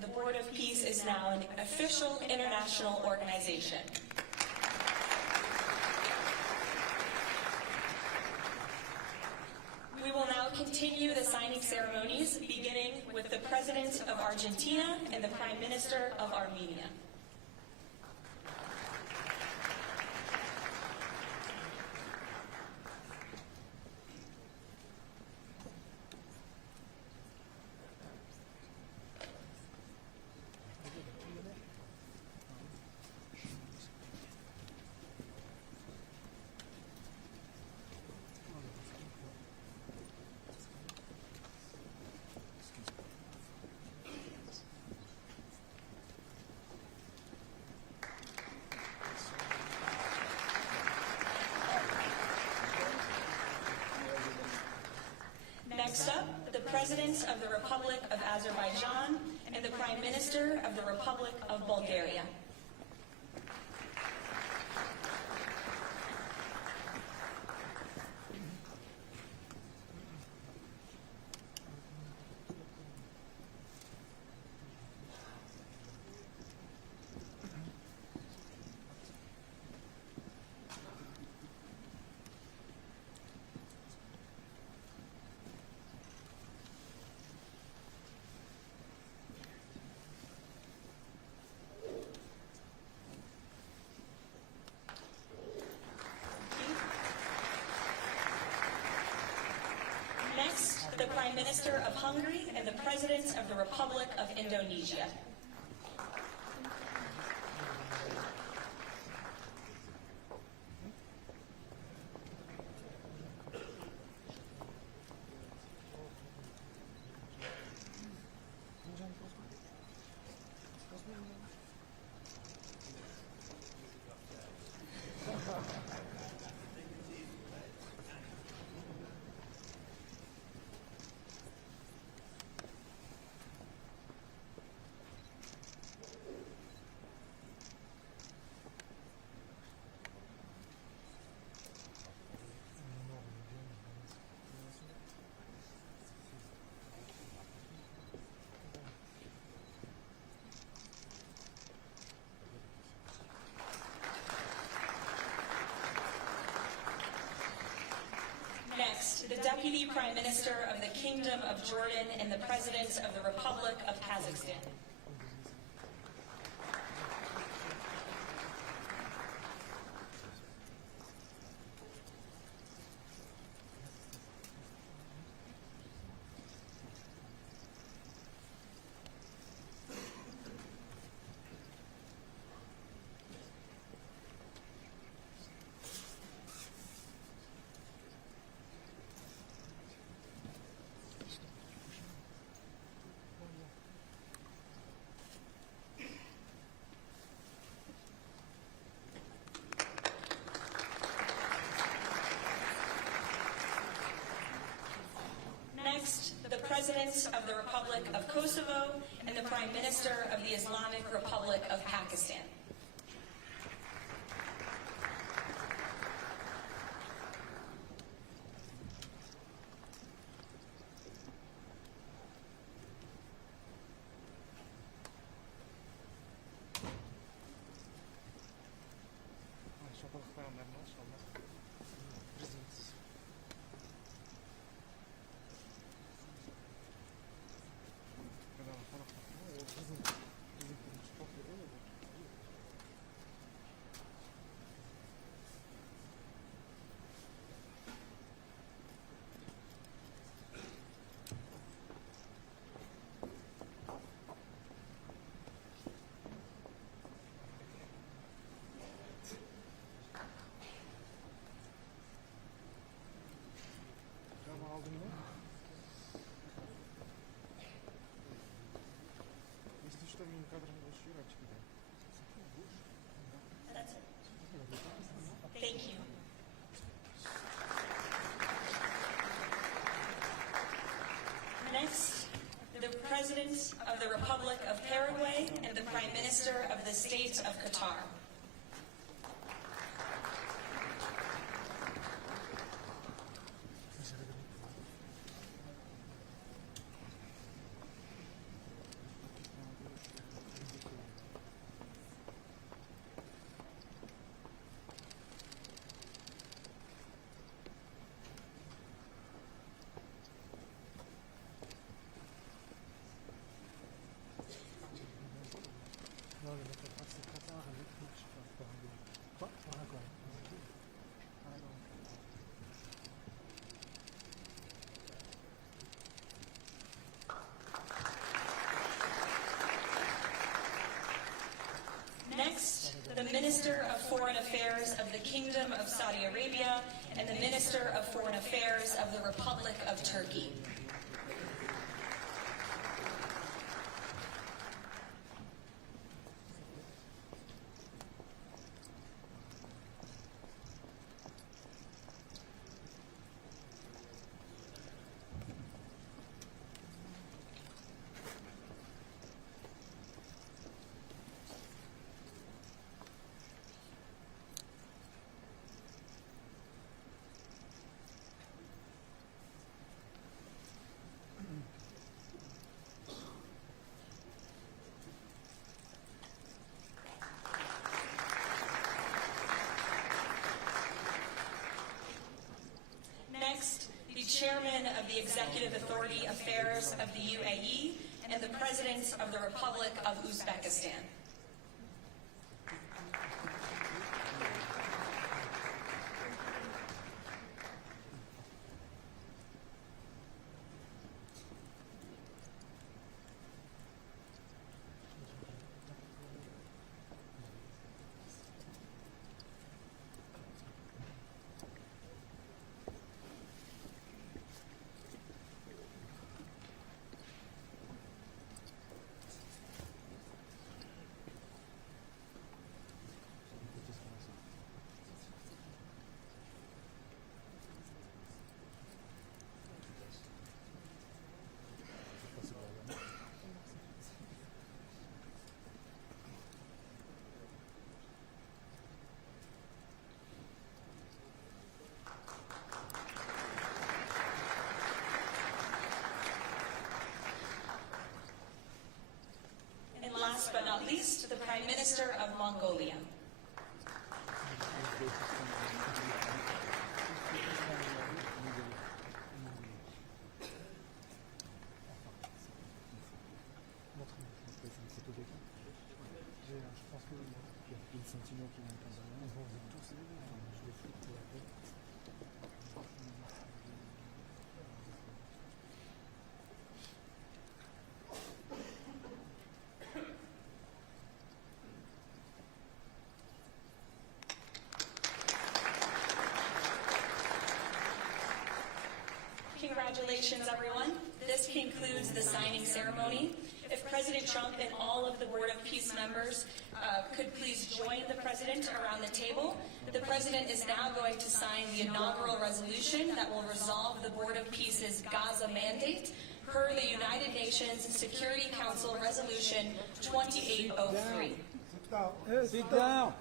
The Board of Peace is now an official international organization. We will now continue the signing ceremonies, beginning with the President of Argentina and the Prime Minister of Armenia. Next up, the President of the Republic of Azerbaijan and the Prime Minister of the Republic of Bulgaria. Next, the Prime Minister of Hungary and the President of the Republic of Indonesia. Next, the Deputy Prime Minister of the Kingdom of Jordan and the President of the Republic of Kazakhstan. Next, the President of the Republic of Kosovo and the Prime Minister of the Islamic Republic of Pakistan. That's it. Thank you. Next, the President of the Republic of Paraguay and the Prime Minister of the State of Qatar. the Minister of Foreign Affairs of the Kingdom of Saudi Arabia, and the Minister of Foreign Affairs of the Republic of Turkey. Next, the Chairman of the Executive Authority Affairs of the UAE and the President of the Republic of Uzbekistan. Last but not least, the Prime Minister of Mongolia. Congratulations, everyone. This concludes the signing ceremony. If President Trump and all of the Board of Peace members could please join the President around the table. The President is now going to sign the inaugural resolution that will resolve the Board of Peace's Gaza mandate per the United Nations Security Council Resolution 2803. Sit down.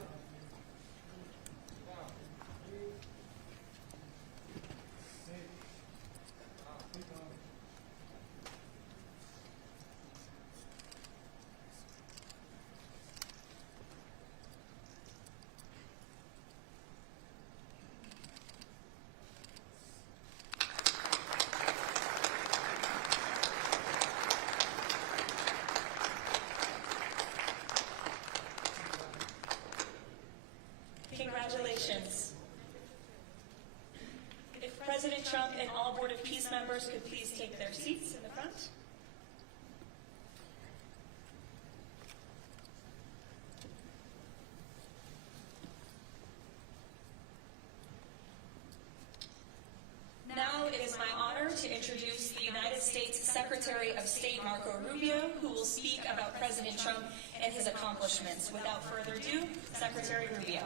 Congratulations. If President Trump and all Board of Peace members could please take their seats in the front. Now it is my honor to introduce the United States Secretary of State Marco Rubio, who will speak about President Trump and his accomplishments. Without further ado, Secretary Rubio.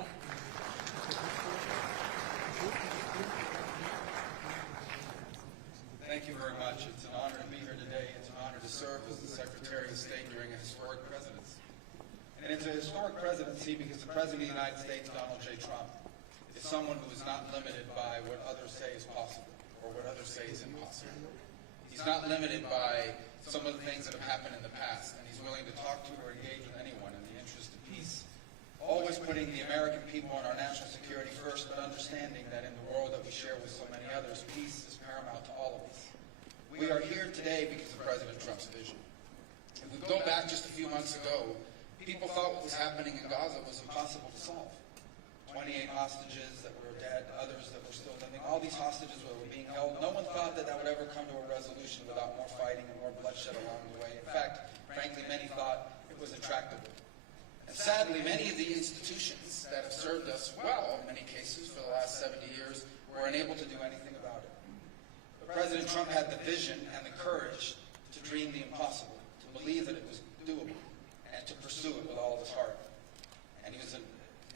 Thank you very much. It's an honor to be here today. It's an honor to serve as the Secretary of State during a historic presidency. And it's a historic presidency because the President of the United States, Donald J. Trump, is someone who is not limited by what others say is possible or what others say is impossible. He's not limited by some of the things that have happened in the past, and he's willing to talk to or engage with anyone in the interest of peace, always putting the American people and our national security first, but understanding that in the world that we share with so many others, peace is paramount to all of us. We are here today because of President Trump's vision. If we go back just a few months ago, people thought what was happening in Gaza was impossible to solve. 28 hostages that were dead, others that were still living, all these hostages that were being held. No one thought that that would ever come to a resolution without more fighting and more bloodshed along the way. In fact, frankly, many thought it was intractable. And sadly, many of the institutions that have served us well, in many cases, for the last 70 years, were unable to do anything about it. But President Trump had the vision and the courage to dream the impossible, to believe that it was doable, and to pursue it with all of his heart. And he was in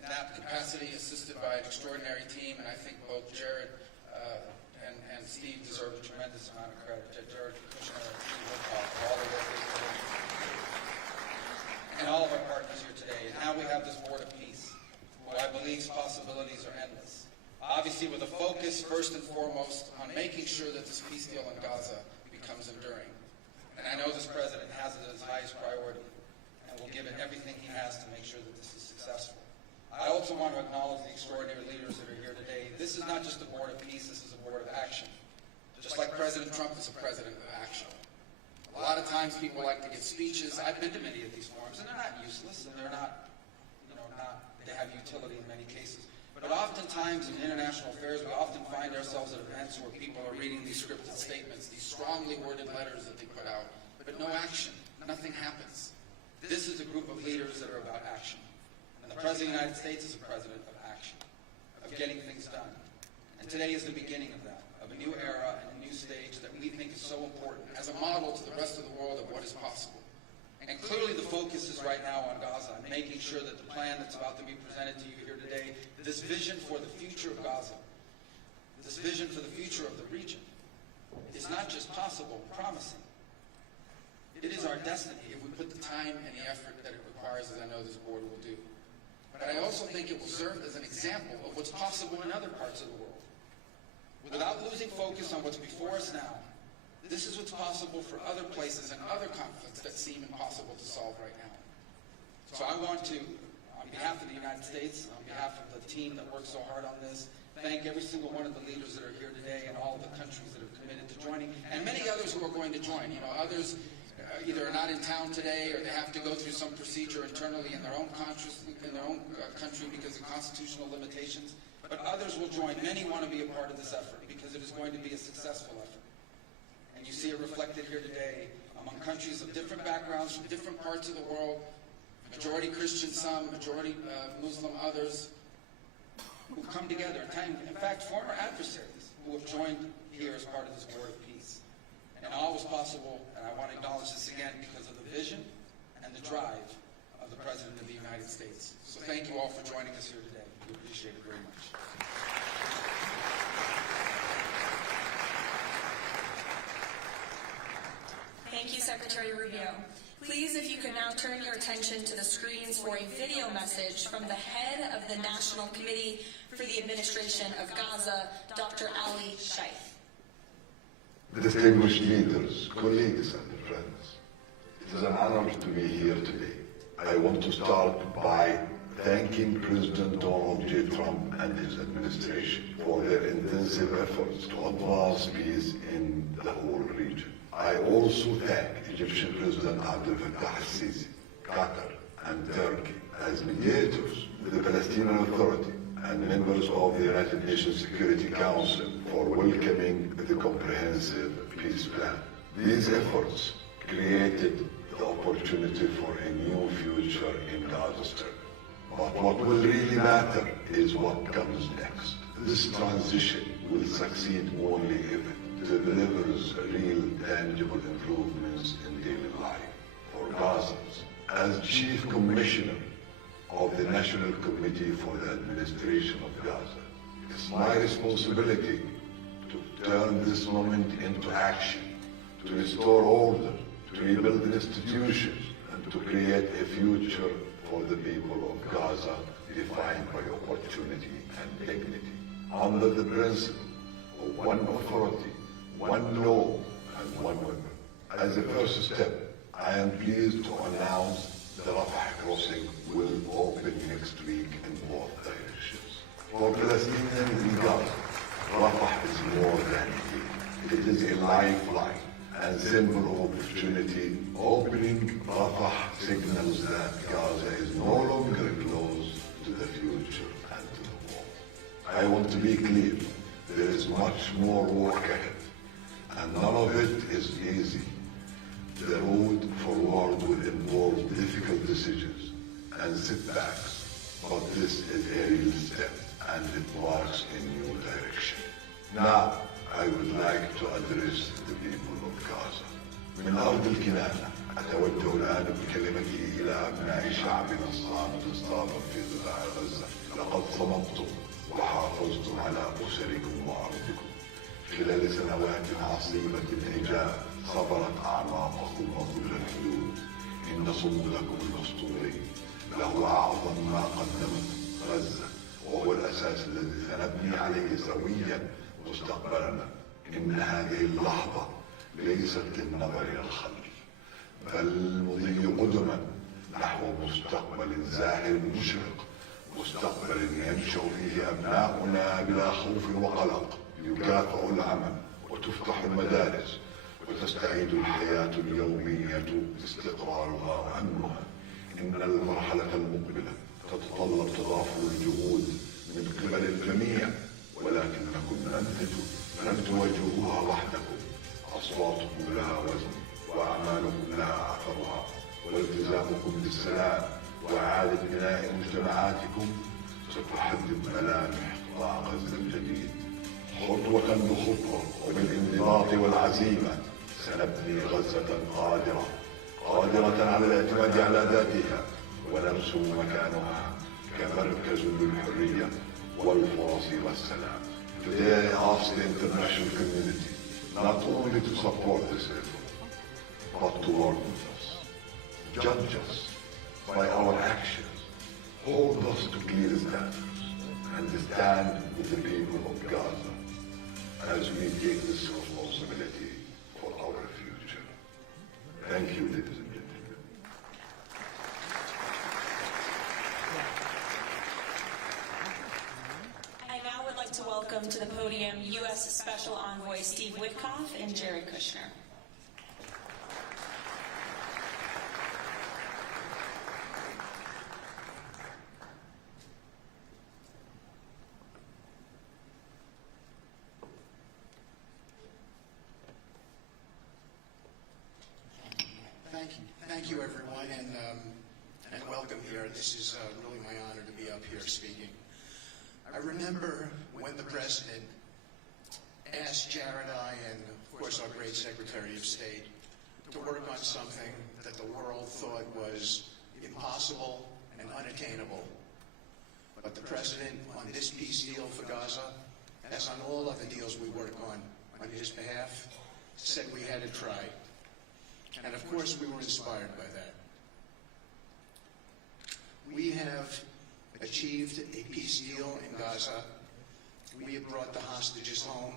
that capacity assisted by an extraordinary team, and I think both Jared and Steve deserve a tremendous amount of credit. Jared Kushner and Steve Woodcock for all the work they've done. And all of our partners here today. And now we have this board of peace, who I believe's possibilities are endless. Obviously with a focus, first and foremost, on making sure that this peace deal in Gaza becomes enduring. And I know this president has it as his highest priority, and will give it everything he has to make sure that this is successful. I also want to acknowledge the extraordinary leaders that are here today. This is not just a board of peace, this is a board of action. Just like President Trump is a president of action. A lot of times people like to give speeches. I've been to many of these forums, and they're not useless, and they're not, they have utility in many cases. But oftentimes in international affairs, we often find ourselves at events where people are reading these scripted statements, these strongly worded letters that they put out, but no action. Nothing happens. This is a group of leaders that are about action. And the President of the United States is a president of action, of getting things done. And today is the beginning of that, of a new era and a new stage that we think is so important as a model to the rest of the world of what is possible. And clearly the focus is right now on Gaza, and making sure that the plan that's about to be presented to you here today, this vision for the future of Gaza, this vision for the future of the region, is not just possible, promising. It is our destiny if we put the time and the effort that it requires, as I know this board will do. But I also think it will serve as an example of what's possible in other parts of the world. Without losing focus on what's before us now, this is what's possible for other places and other conflicts that seem impossible to solve right now. So I want to, on behalf of the United States, on behalf of the team that worked so hard on this, thank every single one of the leaders that are here today and all of the countries that have committed to joining, and many others who are going to join. Others either are not in town today, or they have to go through some procedure internally in their own country because of constitutional limitations. But others will join. Many want to be a part of this effort because it is going to be a successful effort. And you see it reflected here today among countries of different backgrounds from different parts of the world, majority Christian some, majority Muslim others, who come together. In fact, former adversaries who have joined here as part of this board of peace. And all was possible, and I want to acknowledge this again, because of the vision and the drive of the President of the United States. So thank you all for joining us here today. We appreciate it very much. Thank you, Secretary Rubio. Please, if you can now turn your attention to the screens for a video message from the head of the National Committee for the Administration of Gaza, Dr. Ali Shaikh. Distinguished leaders, colleagues and friends, it is an honor to be here today. I want to start by thanking President Donald J. Trump and his administration for their intensive efforts to advance peace in the whole region. I also thank Egyptian President Abdel Fattah al-Sisi, Qatar, and Turkey as mediators with the Palestinian Authority and members of the United Nations Security Council for welcoming the comprehensive peace plan. These efforts created the opportunity for a new future in Gaza Strip. But what will really matter is what comes next. This transition will succeed only if it delivers real, tangible improvements in daily life for Gazans. As Chief Commissioner of the National Committee for the Administration of Gaza, it's my responsibility to turn this moment into action, to restore order, to rebuild institutions, and to create a future for the people of Gaza defined by opportunity and dignity, under the principle of one authority, one law, and one weapon. As a first step, I am pleased to announce the Rafah crossing will open next week in both directions. For Palestinians in Gaza, Rafah is more than a gate. It is a lifeline and symbol of opportunity. Opening Rafah signals that Gaza is no longer closed to the future and to the war. I want to be clear, there is much more work ahead, and none of it is easy. The road forward will involve difficult decisions, and setbacks, but this is a real step and it marks a new direction. Now, I would like to address the people of Gaza. من أرض الكنانة أتوجه الآن بكلمتي إلى أبناء شعبنا الصامت الصابر في قطاع غزة. لقد صمتم وحافظتم على أسركم وأرضكم خلال سنوات عصيبة الهجاء صبرت أعماقكم وكل الحدود. إن صمودكم الأسطوري له أعظم ما قدمت غزة، وهو الأساس الذي سنبني عليه سويا مستقبلنا. إن هذه اللحظة ليست للنظر إلى الخلف، بل مضي قدما نحو مستقبل زاهر مشرق، مستقبل ينشأ فيه أبناؤنا بلا خوف وقلق. يكافئ العمل وتفتح المدارس وتستعيد الحياة اليومية استقرارها وأمنها. إن المرحلة المقبلة تتطلب تضافر الجهود من قبل الجميع، ولكنكم لن تواجهوها وحدكم. أصواتكم لها وزن، وأعمالكم لها أثرها، والتزامكم بالسلام وإعادة بناء مجتمعاتكم ستحدد ملامح قطاع غزة الجديد. خطوة بخطوة وبالانضباط والعزيمة سنبني غزة قادرة على الاعتماد على ذاتها، ونرسم مكانها كمركز للحرية والفرص والسلام. Today I ask the international community not only to support this effort, but to work with us, judge us by our actions, hold us to clear standards, and stand with the people of Gaza as we take this responsibility for our future. Thank you, ladies and gentlemen. I now would like to welcome to the podium U.S. Special Envoy Steve Witkoff and Jared Kushner. Thank you, everyone, and welcome here. This is really my honor to be up here speaking. I remember when the President asked Jared, I, and of course our great Secretary of State, to work on something that the world thought was impossible and unattainable. But the President, on this peace deal for Gaza, as on all other deals we work on his behalf, said we had to try. And of course we were inspired by that. We have achieved a peace deal in Gaza. We have brought the hostages home,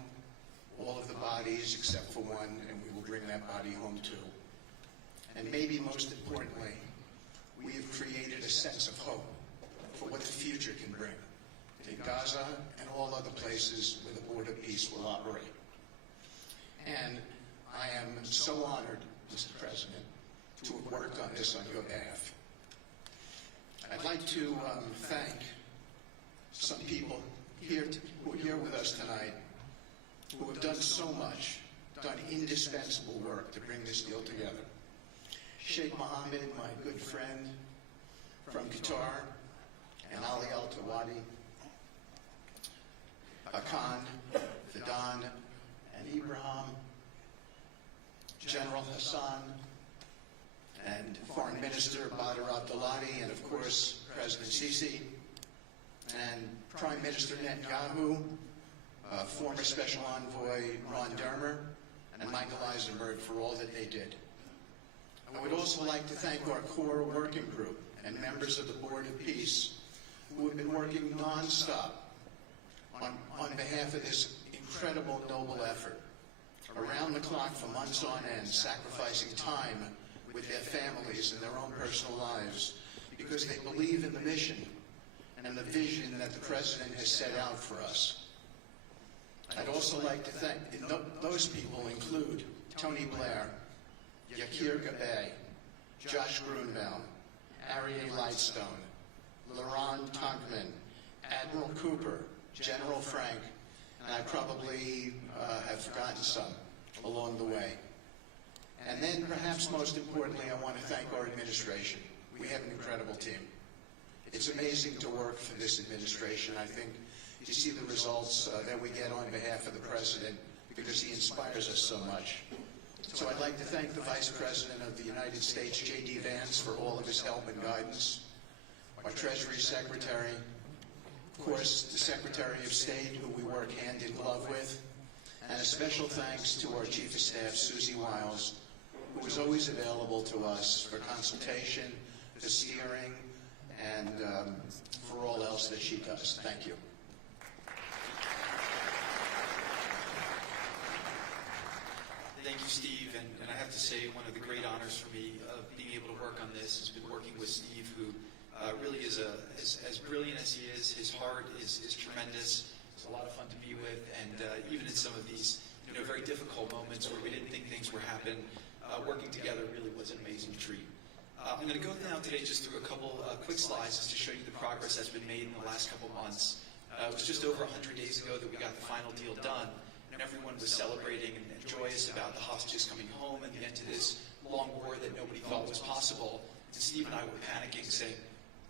all of the bodies except for one, and we will bring that body home too. And maybe most importantly, we have created a sense of hope for what the future can bring in Gaza and all other places where the border peace will operate. And I am so honored, Mr. President, to have worked on this on your behalf. I'd like to thank some people here who are here with us tonight who have done so much, done indispensable work to bring this deal together. Sheikh Mohammed, my good friend from Qatar, and Ali Al-Tawadi, Akan, Fidan, and Ibrahim, General Hassan, and Foreign Minister Badr Abdulati, and of course President Sisi, and Prime Minister Netanyahu, former Special Envoy Ron Dermer, and Michael Eisenberg for all that they did. I would also like to thank our core working group and members of the Board of Peace who have been working non-stop on behalf of this incredible, noble effort, around the clock for months on end, sacrificing time with their families and their own personal lives because they believe in the mission and the vision that the President has set out for us. I'd also like to thank, those people include Tony Blair, Yakir Gabay, Josh Grunbaum, Aryeh Lightstone, Laurent Tonkman, Admiral Cooper, General Frank, and I probably have forgotten some along the way. And then perhaps most importantly, I want to thank our administration. We have an incredible team. It's amazing to work for this administration. I think you see the results that we get on behalf of the President because he inspires us so much. So I'd like to thank the Vice President of the United States, J.D. Vance, for all of his help and guidance, our Treasury Secretary, of course, the Secretary of State, who we work hand in glove with, and a special thanks to our Chief of Staff, Susie Wiles, who is always available to us for consultation, for steering, and for all else that she does. Thank you. Thank you, Steve, and I have to say one of the great honors for me of being able to work on this has been working with Steve, who really is as brilliant as he is. His heart is tremendous. It's a lot of fun to be with, and even in some of these very difficult moments where we didn't think things were happening, working together really was an amazing treat. I'm going to go down today just through a couple quick slides just to show you the progress that's been made in the last couple months. It was just over 100 days ago that we got the final deal done, and everyone was celebrating and joyous about the hostages coming home and the end to this long war that nobody thought was possible. And Steve and I were panicking, saying,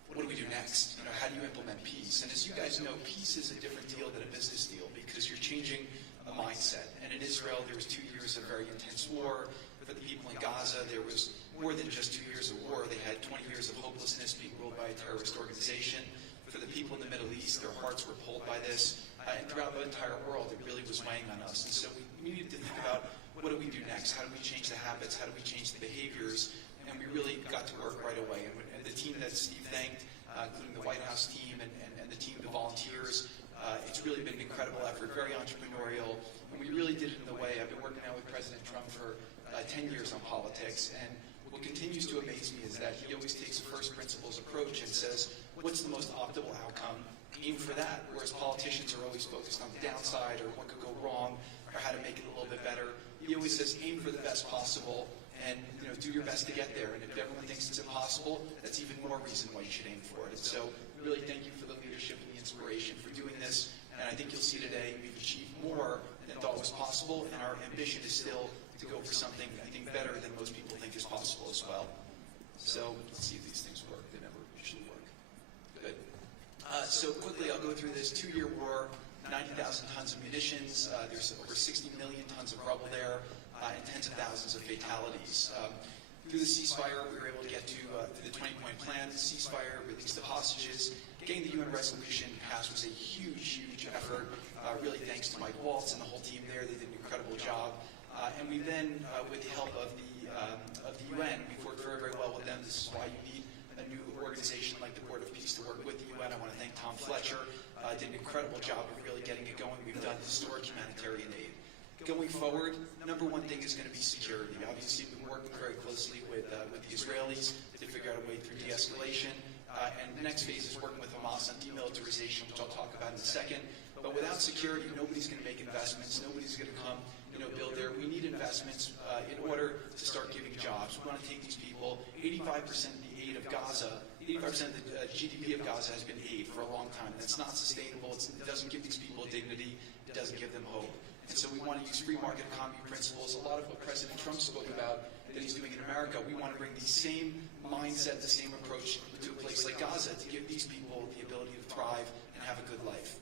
what do we do next? How do you implement peace? And as you guys know, peace is a different deal than a business deal because you're changing a mindset. And in Israel, there was 2 years of very intense war. For the people in Gaza, there was more than just 2 years of war. They had 20 years of hopelessness being ruled by a terrorist organization. For the people in the Middle East, their hearts were pulled by this. And throughout the entire world, it really was weighing on us. And so we needed to think about, what do we do next? How do we change the habits? How do we change the behaviors? And we really got to work right away. And the team that Steve thanked, including the White House team and the team of volunteers, it's really been an incredible effort, very entrepreneurial. And we really did it in the way. I've been working now with President Trump for 10 years on politics. And what continues to amaze me is that he always takes a first principles approach and says, what's the most optimal outcome? Aim for that, whereas politicians are always focused on the downside or what could go wrong or how to make it a little bit better. He always says, aim for the best possible and do your best to get there. And if everyone thinks it's impossible, that's even more reason why you should aim for it. And so really thank you for the leadership and the inspiration for doing this. And I think you'll see today we've achieved more than thought was possible, and our ambition is still to go for something, I think, better than most people think is possible as well. So let's see if these things work. They never usually work. Good. So quickly, I'll go through this 2-year war, 90,000 tons of munitions. There's over 60 million tons of rubble there, and tens of thousands of fatalities. Through the ceasefire, we were able to get to the 20-point plan. The ceasefire released the hostages. Getting the UN resolution passed was a huge, huge effort. Really thanks to Mike Waltz and the whole team there. They did an incredible job. And we then, with the help of the UN, we've worked very, very well with them. This is why you need a new organization like the Board of Peace to work with the UN. I want to thank Tom Fletcher. Did an incredible job of really getting it going. We've done historic humanitarian aid. Going forward, number one thing is going to be security. Obviously, we've been working very closely with the Israelis to figure out a way through de-escalation. And the next phase is working with Hamas on demilitarization, which I'll talk about in a second. But without security, nobody's going to make investments. Nobody's going to come, build there. We need investments in order to start giving jobs. We want to take these people. 85% of the aid of Gaza, 85% of the GDP of Gaza has been aid for a long time. That's not sustainable. It doesn't give these people dignity. It doesn't give them hope. And so we want to use free market economy principles. A lot of what President Trump spoke about that he's doing in America, we want to bring the same mindset, the same approach to a place like Gaza to give these people the ability to thrive and have a good life.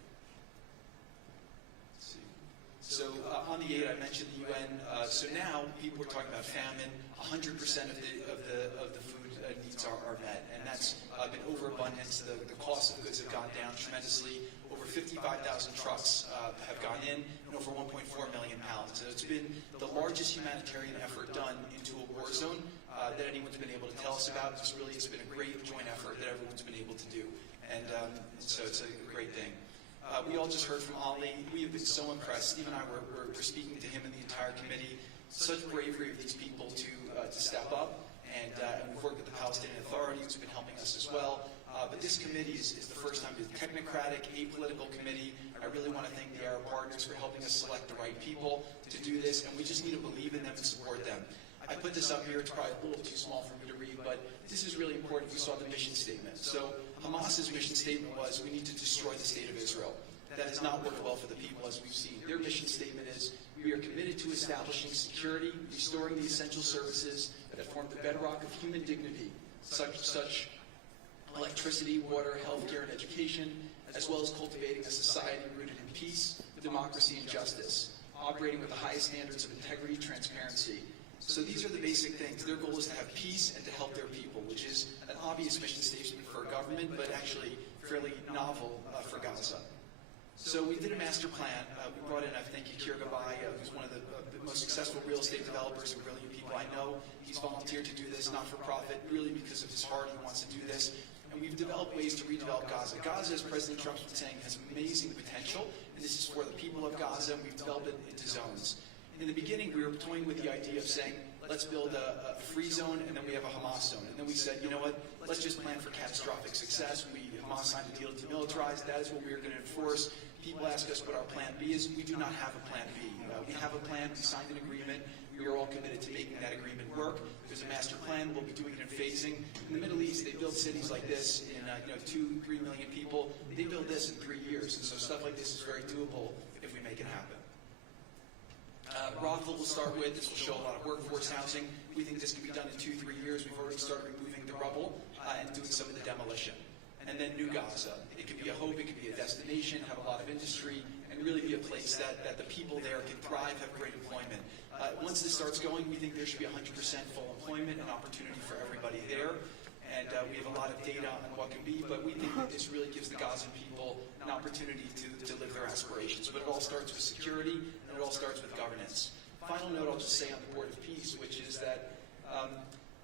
So on the aid, I mentioned the UN. So now people are talking about famine. 100% of the food needs are met, and that's been overabundance. The cost of goods have gone down tremendously. Over 55,000 trucks have gone in, and over 1.4 million pounds. So it's been the largest humanitarian effort done into a war zone that anyone's been able to tell us about. It's been a great joint effort that everyone's been able to do, and so it's a great thing. We all just heard from Ali. We have been so impressed. Steve and I were speaking to him and the entire committee. Such bravery of these people to step up, and we've worked with the Palestinian Authority, who's been helping us as well. But this committee is the first time it's a technocratic, apolitical committee. I really want to thank the Arab partners for helping us select the right people to do this, and we just need to believe in them and support them. I put this up here. It's probably a little too small for me to read, but this is really important. You saw the mission statement. So Hamas's mission statement was, we need to destroy the state of Israel. That has not worked well for the people, as we've seen. Their mission statement is, we are committed to establishing security, restoring the essential services that form the bedrock of human dignity, such electricity, water, healthcare, and education, as well as cultivating a society rooted in peace, democracy, and justice, operating with the highest standards of integrity, transparency. So these are the basic things. Their goal is to have peace and to help their people, which is an obvious mission statement for a government, but actually fairly novel for Gaza. So we did a master plan. We brought in, I thank you, Kir Gabay, who's one of the most successful real estate developers and brilliant people I know. He's volunteered to do this, not for profit, really because of his heart. He wants to do this. And we've developed ways to redevelop Gaza. Gaza, as President Trump's been saying, has amazing potential, and this is for the people of Gaza, and we've developed it into zones. In the beginning, we were toying with the idea of saying, let's build a free zone, and then we have a Hamas zone. And then we said, you know what, let's just plan for catastrophic success. Hamas signed a deal to demilitarize. That is what we are going to enforce. People ask us what our plan B is. We do not have a plan B. We have a plan. We signed an agreement. We are all committed to making that agreement work. There's a master plan. We'll be doing it in phasing. In the Middle East, they build cities like this in 2-3 million people. They build this in 3 years. And so stuff like this is very doable if we make it happen. Rockville we'll start with. This will show a lot of workforce housing. We think this can be done in 2-3 years. We've already started removing the rubble and doing some of the demolition. And then New Gaza. It could be a hope, it could be a destination, have a lot of industry, and really be a place that the people there can thrive, have great employment. Once this starts going, we think there should be 100% full employment and opportunity for everybody there. And we have a lot of data on what can be, but we think that this really gives the Gazan people an opportunity to live their aspirations. But it all starts with security, and it all starts with governance. Final note I'll just say on the Board of Peace, which is that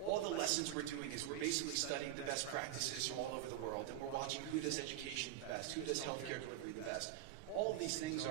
all the lessons we're doing is we're basically studying the best practices from all over the world, and we're watching who does education the best, who does healthcare delivery the best. All of these things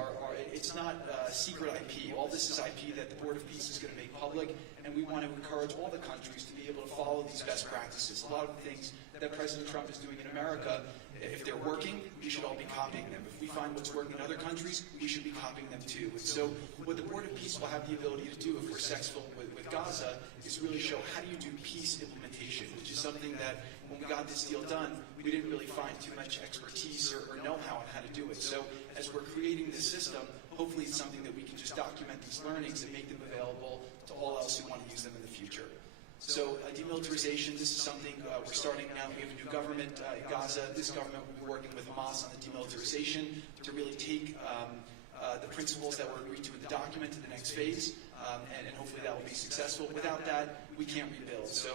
it's not secret IP. All this is IP that the Board of Peace is going to make public, and we want to encourage all the countries to be able to follow these best practices. A lot of the things that President Trump is doing in America, if they're working, we should all be copying them. If we find what's working in other countries, we should be copying them too. And so what the Board of Peace will have the ability to do if we're successful with Gaza is really show how do you do peace implementation, which is something that when we got this deal done, we didn't really find too much expertise or know-how on how to do it. So as we're creating this system, hopefully it's something that we can just document these learnings and make them available to all else who want to use them in the future. So demilitarization, this is something we're starting now. We have a new government in Gaza. This government will be working with Hamas on the demilitarization to really take the principles that were agreed to in the document to the next phase, and hopefully that will be successful. Without that, we can't rebuild. So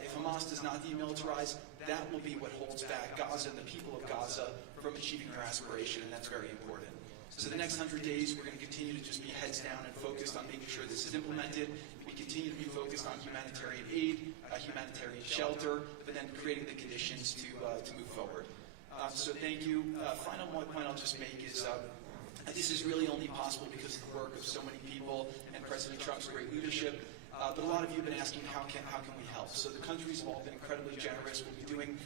if Hamas does not demilitarize, that will be what holds back Gaza and the people of Gaza from achieving their aspiration, and that's very important. So the next 100 days, we're going to continue to just be heads down and focused on making sure this is implemented. We continue to be focused on humanitarian aid, humanitarian shelter, but then creating the conditions to move forward. So thank you. Final point I'll just make is this is really only possible because of the work of so many people and President Trump's great leadership. But a lot of you have been asking how can we help? So the countries have all been incredibly generous. We'll be doing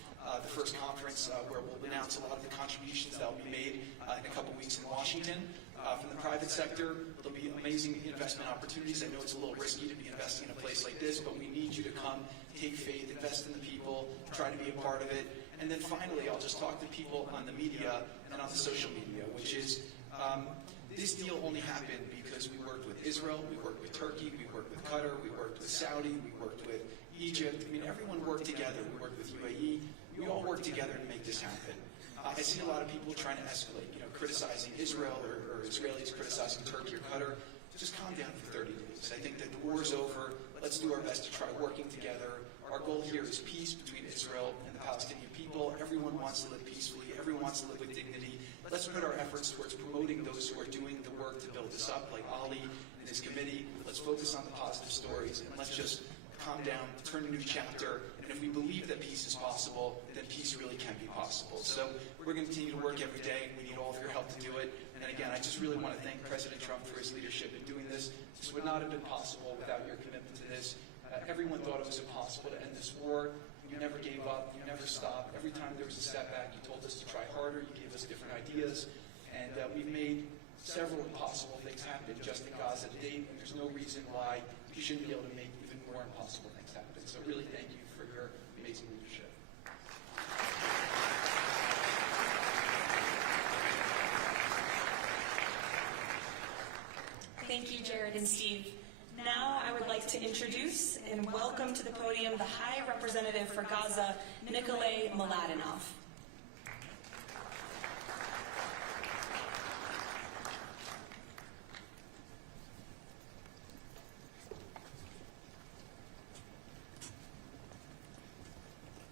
the first conference where we'll announce a lot of the contributions that will be made in a couple weeks in Washington. From the private sector, there'll be amazing investment opportunities. I know it's a little risky to be investing in a place like this, but we need you to come, take faith, invest in the people, try to be a part of it. And then finally, I'll just talk to people on the media and on the social media, which is this deal only happened because we worked with Israel, we worked with Turkey, we worked with Qatar, we worked with Saudi, we worked with Egypt. I mean, everyone worked together. We worked with UAE. We all worked together to make this happen. I see a lot of people trying to escalate, criticizing Israel or Israelis criticizing Turkey or Qatar. Just calm down for 30 days. I think that the war is over. Let's do our best to try working together. Our goal here is peace between Israel and the Palestinian people. Everyone wants to live peacefully. Everyone wants to live with dignity. Let's put our efforts towards promoting those who are doing the work to build this up, like Ali and his committee. Let's focus on the positive stories, and let's just calm down, turn a new chapter. And if we believe that peace is possible, then peace really can be possible. So we're going to continue to work every day. We need all of your help to do it. And again, I just really want to thank President Trump for his leadership in doing this. This would not have been possible without your commitment to this. Everyone thought it was impossible to end this war. You never gave up. You never stopped. Every time there was a setback, you told us to try harder. You gave us different ideas. And we've made several impossible things happen just in Gaza to date. And there's no reason why you shouldn't be able to make even more impossible things happen. So really thank you for your amazing leadership. Thank you, Jared and Steve. now I would like to introduce and welcome to the podium the High Representative for Gaza, Nikolay Mladenov.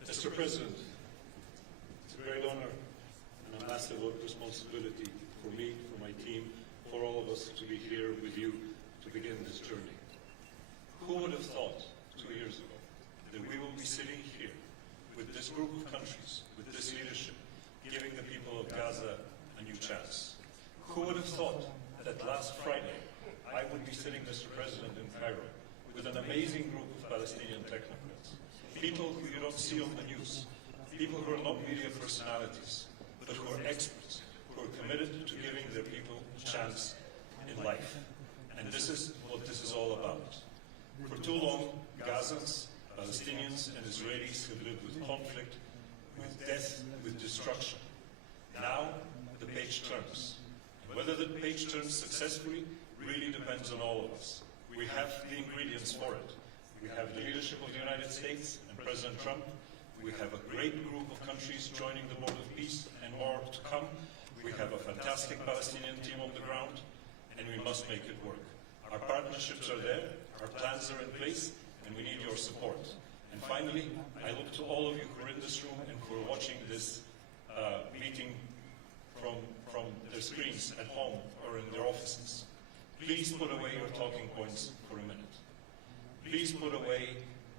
Mr. President, it's a great honor and a massive responsibility for me, for my team, for all of us to be here with you to begin this journey. Who would have thought 2 years ago that we will be sitting here with this group of countries, with this leadership, giving the people of Gaza a new chance? Who would have thought that last Friday I would be sitting, Mr. President, in Cairo with an amazing group of Palestinian technocrats, people who you don't see on the news, people who are not media personalities, but who are experts, who are committed to giving their people a chance in life. And this is what this is all about. For too long, Gazans, Palestinians, and Israelis have lived with conflict, with death, with destruction. Now, the page turns. And whether the page turns successfully really depends on all of us. We have the ingredients for it. We have the leadership of the United States and President Trump. We have a great group of countries joining the Board of Peace and more to come. We have a fantastic Palestinian team on the ground, and we must make it work. Our partnerships are there, our plans are in place, and we need your support. And finally, I look to all of you who are in this room and who are watching this meeting from their screens at home or in their offices. Please put away your talking points for a minute. Please put away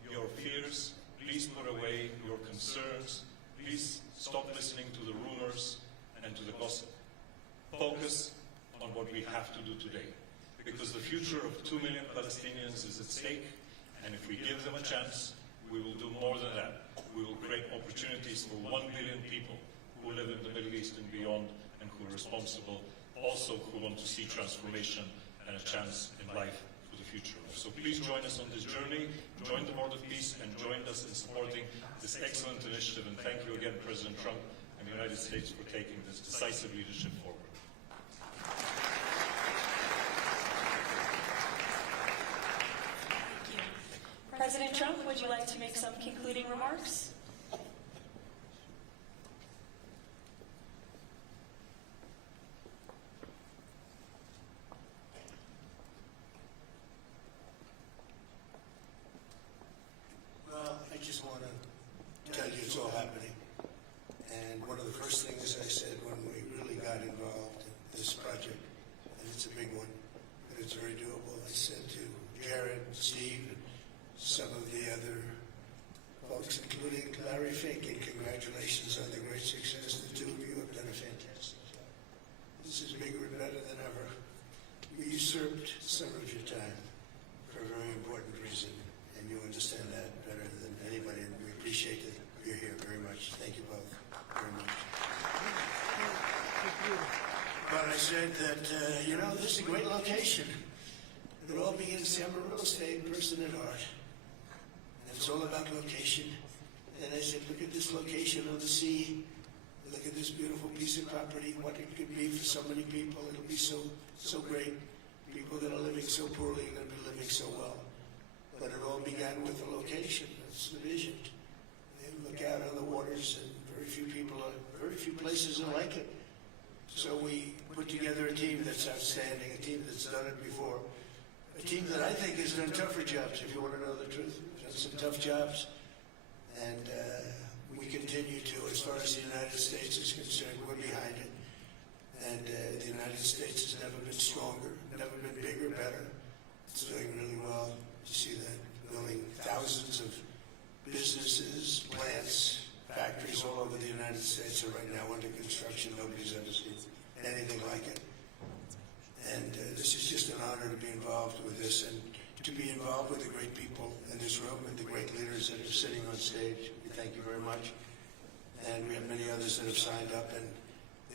your fears. Please put away your concerns. Please stop listening to the rumors and to the gossip. Focus on what we have to do today. Because the future of 2 million Palestinians is at stake, and if we give them a chance, we will do more than that. We will create opportunities for 1 billion people who live in the Middle East and beyond, and who are responsible, also who want to see transformation and a chance in life for the future. So please join us on this journey, join the Board of Peace, and join us in supporting this excellent initiative. And thank you again, President Trump and the United States, for taking this decisive leadership forward. President Trump, would you like to make some concluding remarks? Well, I just want to tell you it's all happening. And one of the first things I said when we really got involved in this project, and it's a big one, but it's very doable, I said to Jared, Steve, and some of the other folks, including Larry Fink, and congratulations on the great success. The two of you have done a fantastic job. This is bigger and better than ever. You usurped some of your time for a very important reason, and you understand that better than anybody, and we appreciate that you're here very much. Thank you both very much. But I said that, this is a great location. It all begins, I'm a real estate person at heart. And it's all about location. And I said, look at this location on the sea. Look at this beautiful piece of property, what it could be for so many people. It'll be so great. People that are living so poorly are going to be living so well. But it all began with the location. That's the vision. You look out on the waters, and very few places are like it. So we put together a team that's outstanding, a team that's done it before, a team that I think has done tougher jobs, if you want to know the truth. We've done some tough jobs, and we continue to. As far as the United States is concerned, we're behind it. And the United States has never been stronger, never been bigger, better. It's doing really well. You see that, building thousands of businesses, plants, factories all over the United States are right now under construction. Nobody's ever seen anything like it. And this is just an honor to be involved with this, and to be involved with the great people in this room and the great leaders that are sitting on stage. We thank you very much. And we have many others that have signed up, and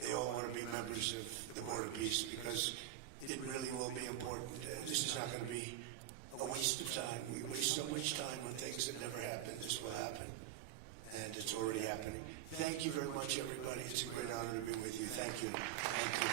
they all want to be members of the Board of Peace, because it really will be important. This is not going to be a waste of time. We waste so much time on things that never happen. This will happen, and it's already happening. Thank you very much, everybody. It's a great honor to be with you. Thank you. Thank you.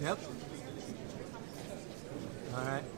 Yep. All right.